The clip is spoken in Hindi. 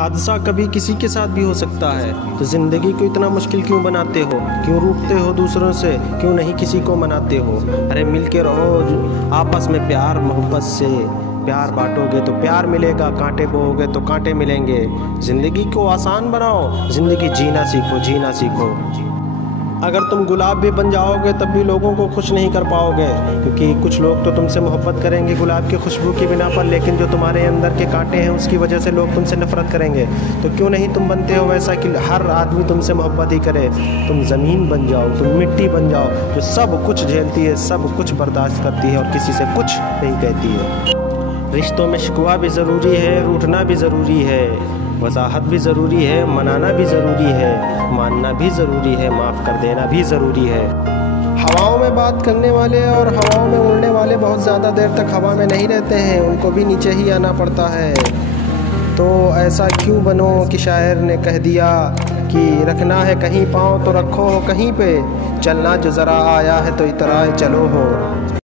हादसा कभी किसी के साथ भी हो सकता है, तो ज़िंदगी को इतना मुश्किल क्यों बनाते हो? क्यों रूठते हो दूसरों से? क्यों नहीं किसी को मनाते हो? अरे मिल के रहो आपस में, प्यार मोहब्बत से प्यार बांटोगे तो प्यार मिलेगा, कांटे बोओगे तो कांटे मिलेंगे। ज़िंदगी को आसान बनाओ, ज़िंदगी जीना सीखो, जीना सीखो। अगर तुम गुलाब भी बन जाओगे तब भी लोगों को खुश नहीं कर पाओगे, क्योंकि कुछ लोग तो तुमसे मोहब्बत करेंगे गुलाब की खुशबू की बिना पर, लेकिन जो तुम्हारे अंदर के कांटे हैं उसकी वजह से लोग तुमसे नफरत करेंगे। तो क्यों नहीं तुम बनते हो वैसा कि हर आदमी तुमसे मोहब्बत ही करे। तुम ज़मीन बन जाओ, तुम मिट्टी बन जाओ, जो सब कुछ झेलती है, सब कुछ बर्दाश्त करती है और किसी से कुछ नहीं कहती है। रिश्तों में शिकवा भी ज़रूरी है, रूठना भी ज़रूरी है, वजाहत भी ज़रूरी है, मनाना भी ज़रूरी है, मानना भी ज़रूरी है, माफ़ कर देना भी ज़रूरी है। हवाओं में बात करने वाले और हवाओं में उड़ने वाले बहुत ज़्यादा देर तक हवा में नहीं रहते हैं, उनको भी नीचे ही आना पड़ता है। तो ऐसा क्यों बनो कि शायर ने कह दिया कि रखना है कहीं पाँव तो रखो हो कहीं पे, चलना जो ज़रा आया है तो इतराए चलो हो।